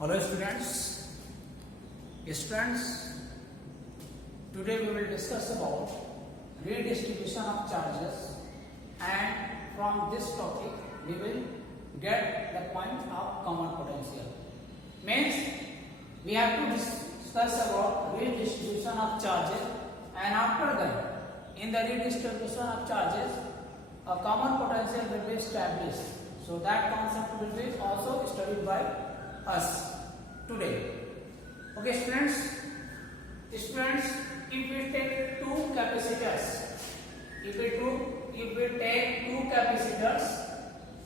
Hello students. Today we will discuss about redistribution of charges, and from this topic we will get the point of common potential. Means we have to discuss about redistribution of charges, and after that in the redistribution of charges a common potential will be established. So that concept will be also studied by us today. Okay students, if we take two capacitors,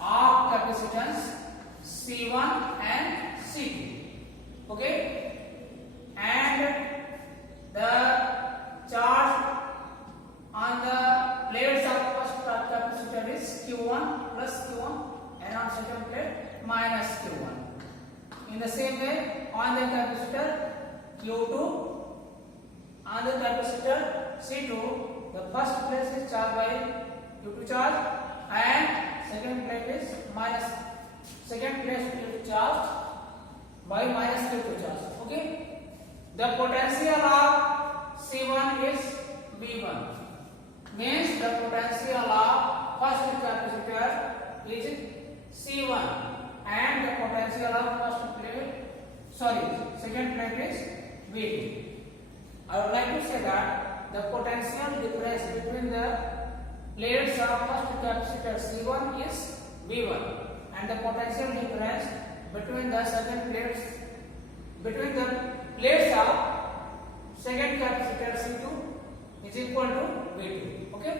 of capacitance C1 and C2, okay, and the charge on the plates of first capacitor is Q1 plus Q1 and on second plate minus Q1. In the same way, on the capacitor Q2, on the capacitor C2, the first place is charged by Q2 charge and second plate is charged by minus Q2 charge. Okay, the potential of C1 is V1. Means the potential of first capacitor is C1 and the potential of second plate is V2. I would like to say that the potential difference between the plates of first capacitor C1 is V1 and the potential difference between the plates of second capacitor C2 is equal to V2. Okay,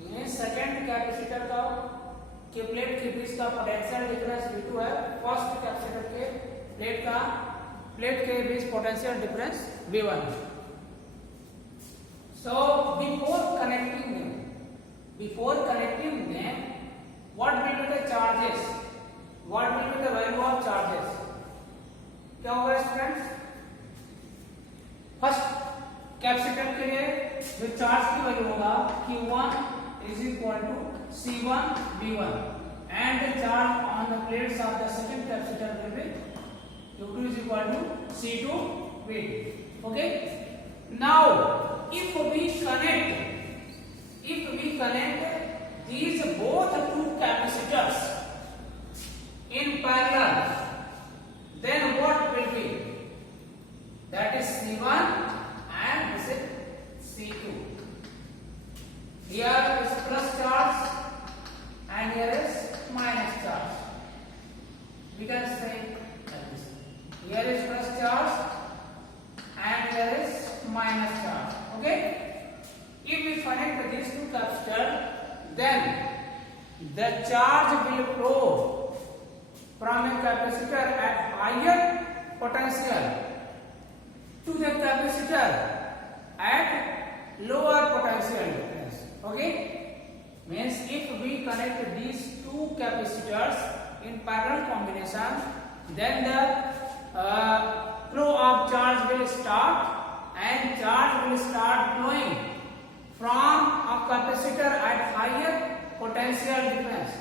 ये second capacitor का के plate के बीच का potential difference V2 है, first capacitor के plate के बीच potential difference V1 है. So before connecting them, what will be the charges? What will be the value of charges? क्या होगा स्टूडेंट्स? फर्स्ट कैपेसिटर के लिए जो चार्ज की वैल्यू होगा Q1 is equal to C1 V1 and the charge on the plates of the second capacitor will be Q2 is equal to C2 V2. Okay. Now if we connect these both two capacitors in parallel, then what will be? That is C1 and this is C2. Here is plus charge and here is minus charge. We can say like this. Here is plus charge and here is minus charge. Okay. If we connect these two capacitors, then the charge will flow from a capacitor at higher potential to the capacitor at lower potential difference. Okay, means if we connect these two capacitors in parallel combination, then the flow of charge will start and charge will start flowing from a capacitor at higher potential difference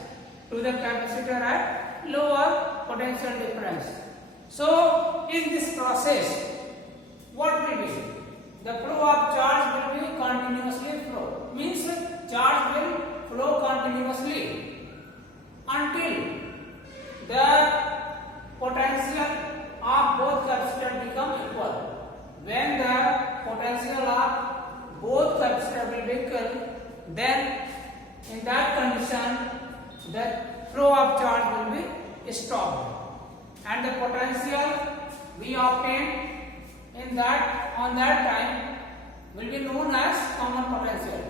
to the capacitor at lower potential difference. So in this process, what will be? The flow of charge will be continuously flow. Means charge will flow continuously until the potential of both capacitors become equal. When the potential of both capacitors will be equal, then in that condition the flow of charge will be stopped and the potential we obtain on that time will be known as common potential.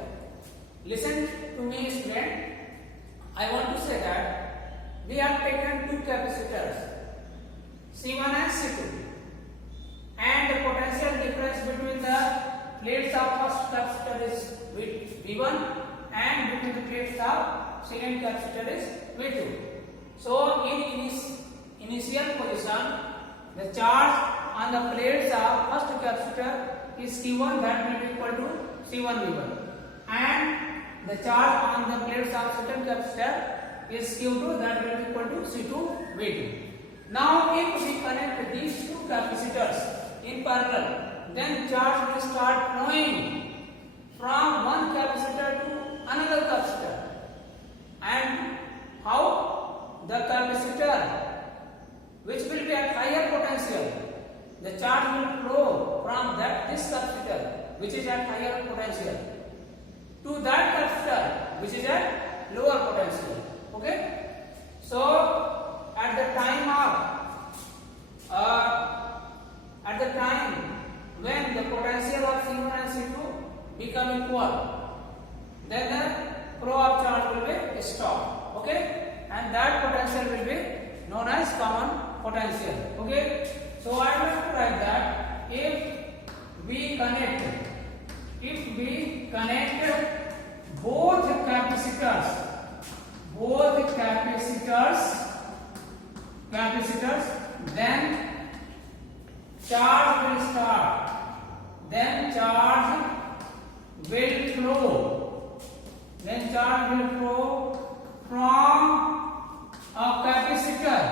Listen to me student, I want to say that we have taken two capacitors C1 and C2 and the potential difference between the plates of first capacitor is V1 and between the plates of second capacitor is V2. So in initial position the charge on the plates of first capacitor is Q1, that will be equal to C1 V1, and the charge on the plates of second capacitor is Q2, that will be equal to C2 V2. Now if we connect these two capacitors in parallel, then charge will start flowing from one capacitor to another capacitor. And how? The capacitor which will be at higher potential, the charge will flow from this capacitor which is at higher potential to that capacitor which is at lower potential. Okay, so at the time when the potential of C1 and C2 become equal, then the flow of charge will be stopped. Okay, and that potential will be known as common potential. Okay, so I will write that if we connect both capacitors, then charge will start, then charge will flow from a capacitor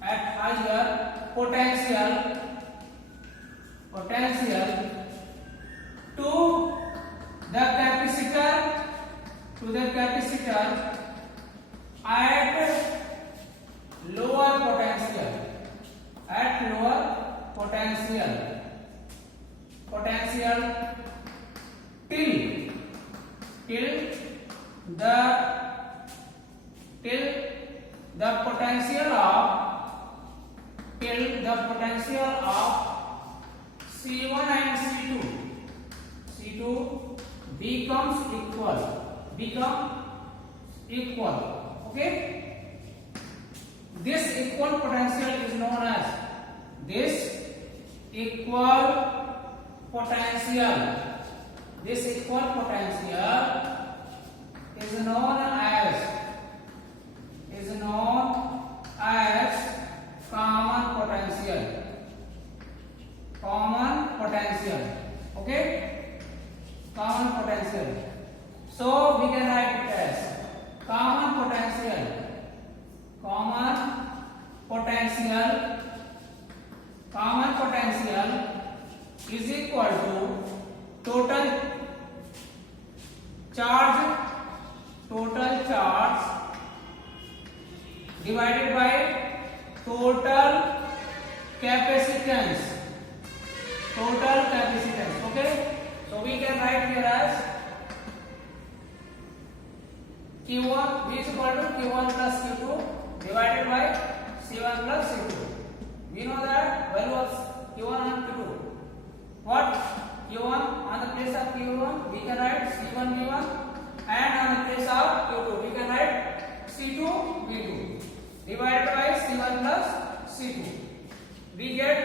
at higher potential to the capacitor at lower potential till the potential of C1 and C2 becomes equal. Okay, this equal potential is known as equal potential is known as common potential. Okay, common potential. So we can write it as common potential is equal to total charge divided by total capacitance. Okay, so we can write here as Q1 is equal to Q1 plus Q2 divided by C1 plus C2. We know that value of Q1 and Q2. What? Q1 on the place of Q1 we can write C1 V1, and on the place of Q2 we can write C2 V2 divided by C1 plus C2. We get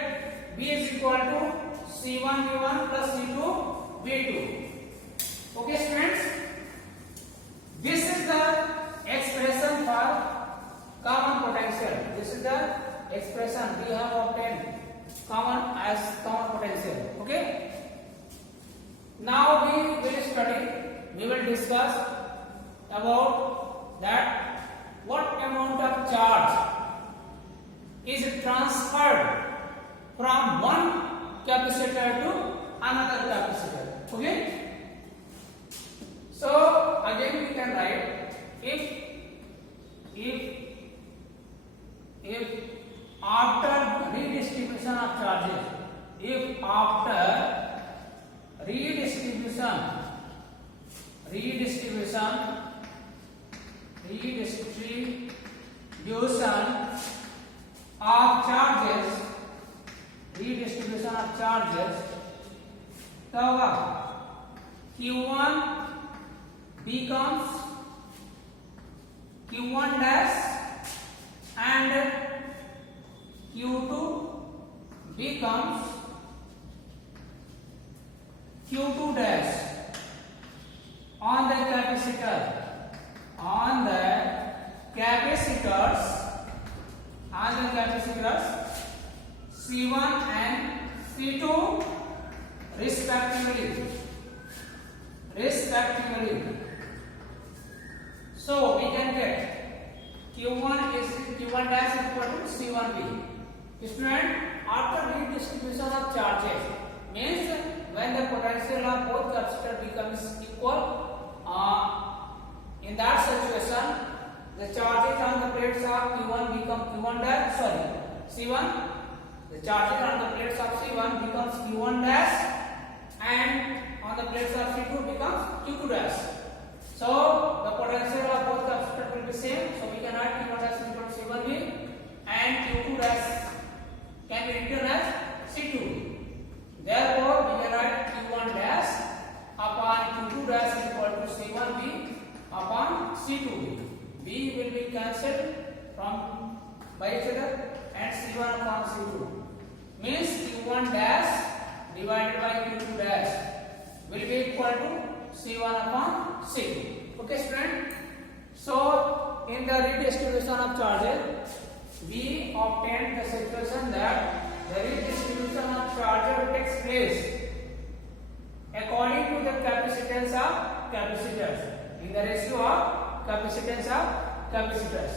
V is equal to C1 V1 plus C2 V2. Okay students, this is the expression for common potential. This is the expression we have obtained common potential. Okay, now we will discuss about that what amount of charge is transferred from one capacitor to another capacitor. Okay, so again we can write if after redistribution of charges, redistribution of charges, तब Q1 becomes Q1 dash and Q2 becomes Q2 dash on the capacitors C1 and C2 respectively. respectively. So we can get Q1 is Q1 dash equal to C1V. Student, after redistribution of charges means when the potential of both capacitor becomes equal, in that situation the charges on the plates of Q1 become Q1 dash, C1. The charges on the plates of C1 becomes Q1 dash and on the plates of C2 becomes Q2 dash. So the potential of both capacitors will be same. So we can write Q1 dash equal to C1V and Q2 dash can be written as C2V. Therefore we can write Q1 dash upon Q2 dash equal to C1V upon C2V. V will be cancelled from by each other and C1 upon C2 means Q1 dash divided by Q2 dash will be equal to C1 upon C2. Okay, student. So in the redistribution of charges, we obtained the situation that the redistribution of charges takes place according to the capacitance of capacitors, in the ratio of capacitance of capacitors.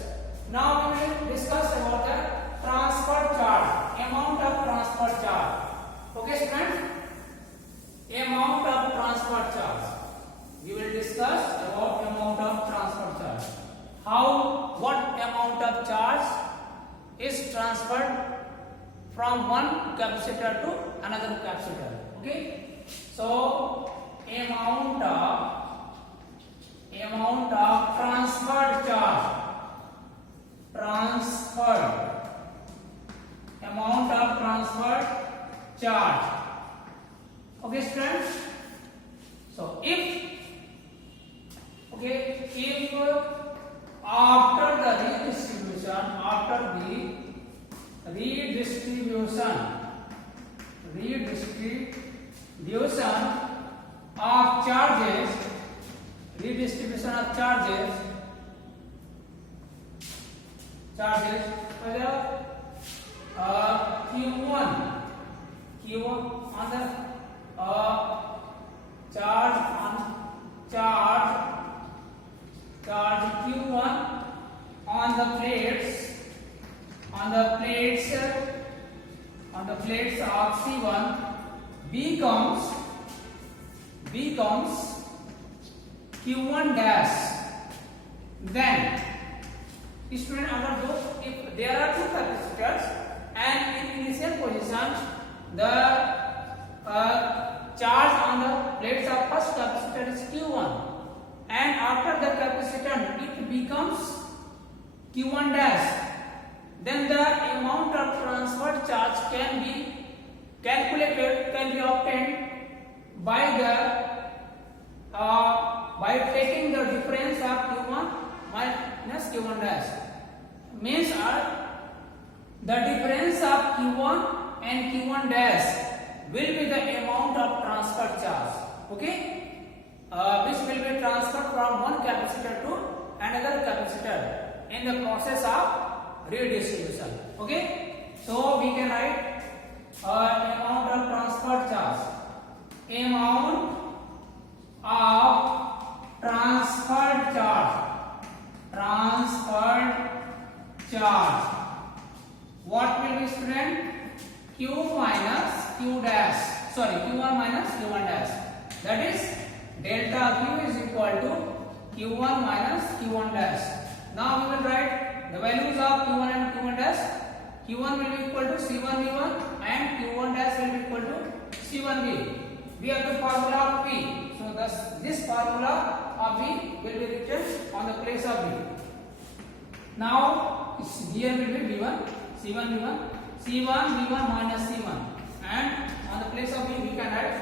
Now we will discuss about the transfer charge, amount of transfer charge. Okay, students? Amount of transfer charge. We will discuss about amount of transfer charge. What amount of charge is transferred from one capacitor to another capacitor. Okay? So amount of transferred charge. Amount of transferred charge. Okay, students. So if after the redistribution of charges, Q1 on the charge Q1 on the plates of C1 becomes Q1 dash. Then student, if there are two capacitors and in initial position the charge on the plates of first capacitor is Q1 and after the capacitor it becomes Q1 dash, then the amount of transferred charge can be obtained by taking the difference of Q1 minus Q1 dash. Means the difference of Q1 and Q1 dash will be the amount of transfer charge. Okay? Which will be transferred from one capacitor to another capacitor in the process of redistribution. Okay? So we can write amount of transfer charge. Amount of transferred charge. What will be, student? Q minus Q dash. Q1 minus Q1 dash. That is delta Q is equal to Q1 minus Q1 dash. Now we will write the values of Q1 and Q1 dash. Q1 will be equal to C1V1 and Q1 dash will be equal to C1V. We have the formula of P. So this formula of V will be written on the place of V. Now here will be V1, C1V1, C1V1 minus C1, and on the place of V we can write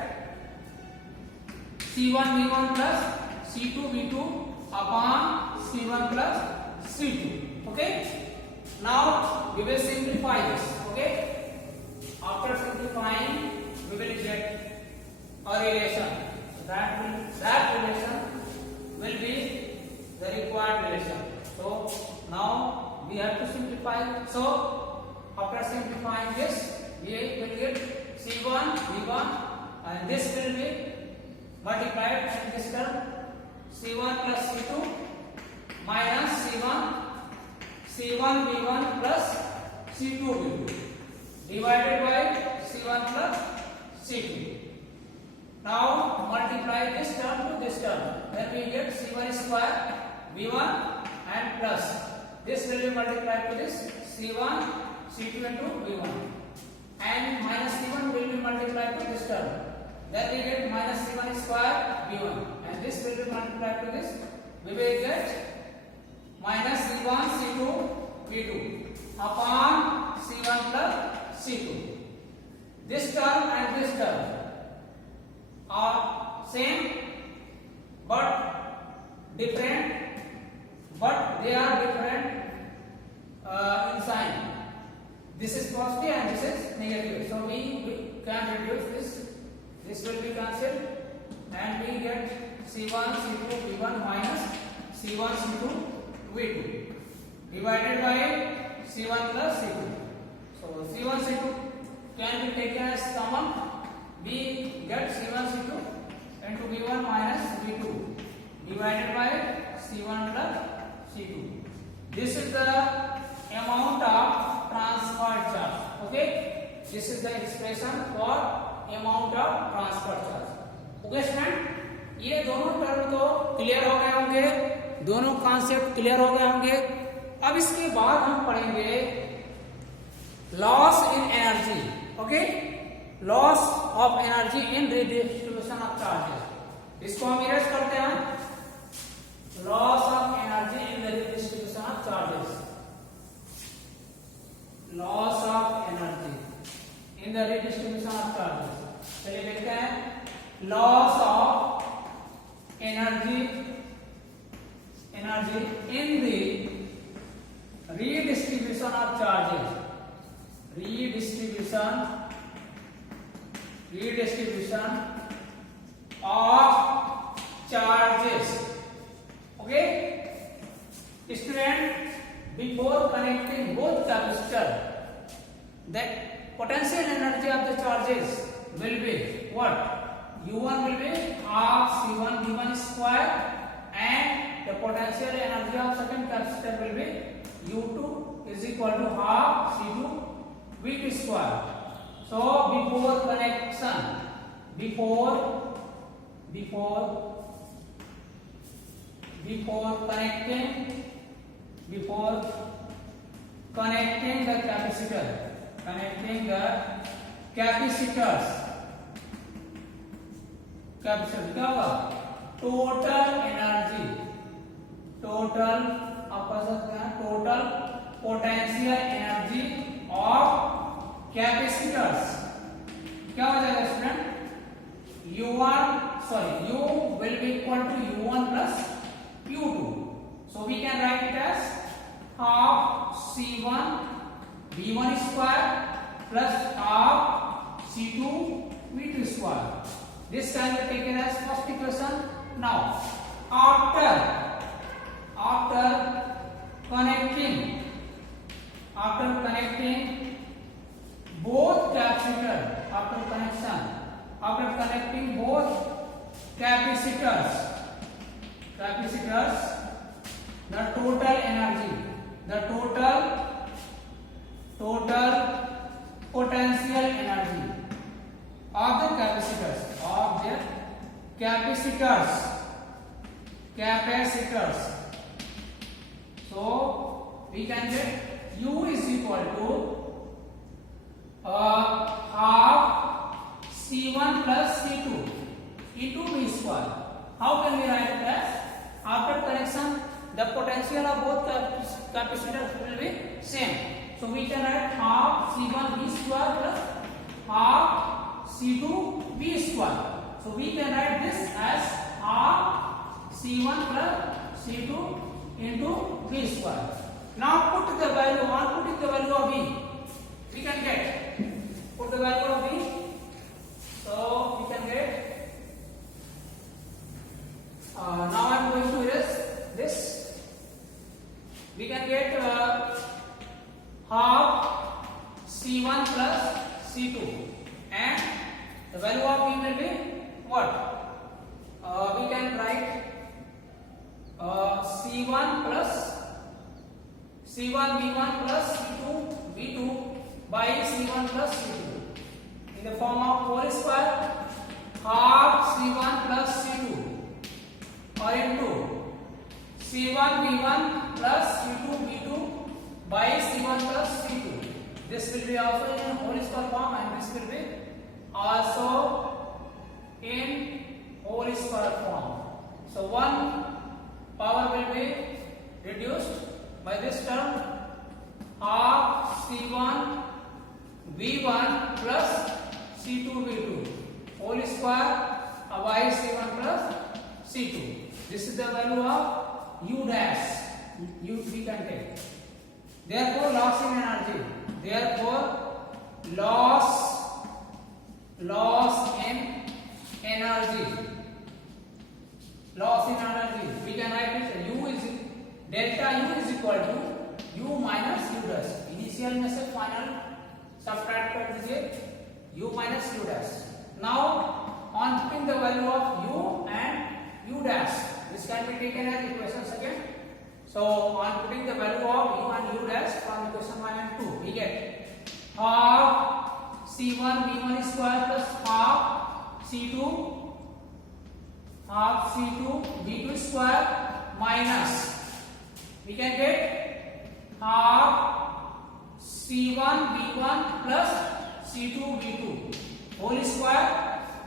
C1V1 plus C2V2 upon C1 plus C2. Okay? Now we will simplify this. Okay? After simplifying, we will get a relation. So that relation will be the required relation. So now we have to simplify. So after simplifying this, we will get C1 V1 and this will be multiplied and this term C1 plus C2 minus C1 V1 plus C2 V2 divided by C1 plus C2. Now multiply this term to this term. Then we get C1 square V1 and plus this will be multiplied to this C1 C2 into V1 and minus C1 will be multiplied to this term. Then we get minus C1 square V1 and this will be multiplied to this. We will get minus C1 C2 V2 upon C1 plus C2. This term and this term are same but different, but they are different in sign. This is positive and this is negative. So we can reduce this. This will be cancelled and we get C1 C2 V1 minus C1 C2 V2 divided by C1 plus C2. So C1 C2 can be taken as common. We get C1 C2 into V1 minus V2 divided by C1 plus C2. This is the amount of transfer charge. Okay, this is the expression for amount of transfer charge. Okay student, ये दोनों term तो clear हो गए होंगे, दोनों concept clear हो गए होंगे. अब इसके बाद हम पढ़ेंगे loss in energy. Okay, loss of energy in redistribution of charges. इसको हम इरेज करते हैं. Loss of energy in the redistribution of charges. Loss of energy in the redistribution of charges. चलिए देखते हैं. Loss of energy in the redistribution of charges. Redistribution of charges. Okay, student, before connecting both capacitor, the potential energy of the charges will be what? U1 will be half C1 V1 square and the potential energy of second capacitor will be U2 is equal to half C2 V2 square. So before connection, before connecting the capacitor, capacitors क्या होगा? Total potential energy of capacitors क्या हो जाएगा student? U will be equal to U1 plus U2. So we can write it as half C1 V1 square plus half C2 V2 square. This can be taken as first equation. Now, after connecting both capacitors, the total energy, the total potential energy of the capacitors. So we can get U is equal to half C1 plus C2 into V square. How can we write it as? After connection, the potential of both capacitors will be same. So we can write half C1 V square plus half C2 V square. So we can write this as half C1 plus C2 into V square. Now putting the value of V, we can get, put the value of V, so we can get, now I am going to erase this, we can get half C1 plus C2 and the value of V will be what? we can write C1 plus C1 V1 plus C2 V2 by C1 plus C2 in the form of whole square half C1 plus C2 or into C1 V1 plus C2 V2 by C1 plus C2. This will be also in whole square form and this will be also in whole square form. So one power will be reduced by this term half C1 V1 plus C2 V2 whole square by C1 plus C2. This is the value of U dash. U we can take. Therefore, loss in energy. Therefore, loss in energy. Loss in energy. We can write it U is delta U is equal to U minus U dash. Initial में से final subtract कर दीजिए U minus U dash. Now, on putting the value of U and U dash, this can be taken as equation second. So, on putting the value of U and U dash from equation 1 and 2, we get half C1 V1 square plus half C2 V2 square minus we can get half C1 V1 plus C2 V2 whole square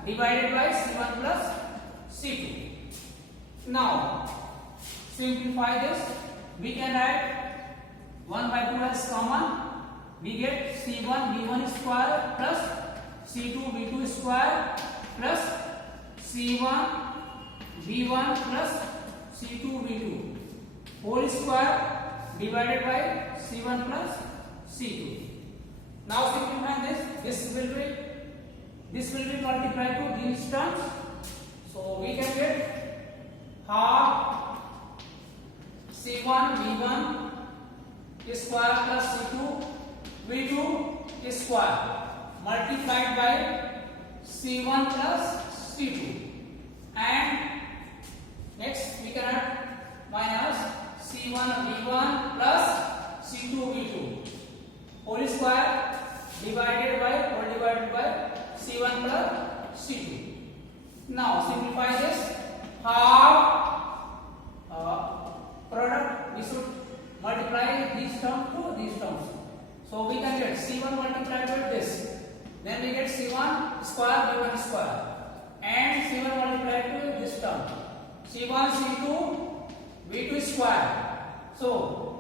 divided by C1 plus C2. Now, simplify this. We can write 1 by 2 as common. We get C1 V1 square plus C2 V2 square plus C1 V1 plus C2 V2 whole square divided by C1 plus C2. Now simplify this. This will be multiplied to these terms. So we can get half C1 V1 square plus C2 V2 square multiplied by C1 plus C2 and next we can add minus C1 V1 plus C2 V2 whole square divided by C1 plus C2. Now simplify this. Half product we should multiply these terms to these terms. So we can get C1 multiplied by this. Then we get C1 square V1 square and C1 multiplied to this term. C1 C2 V2 square. So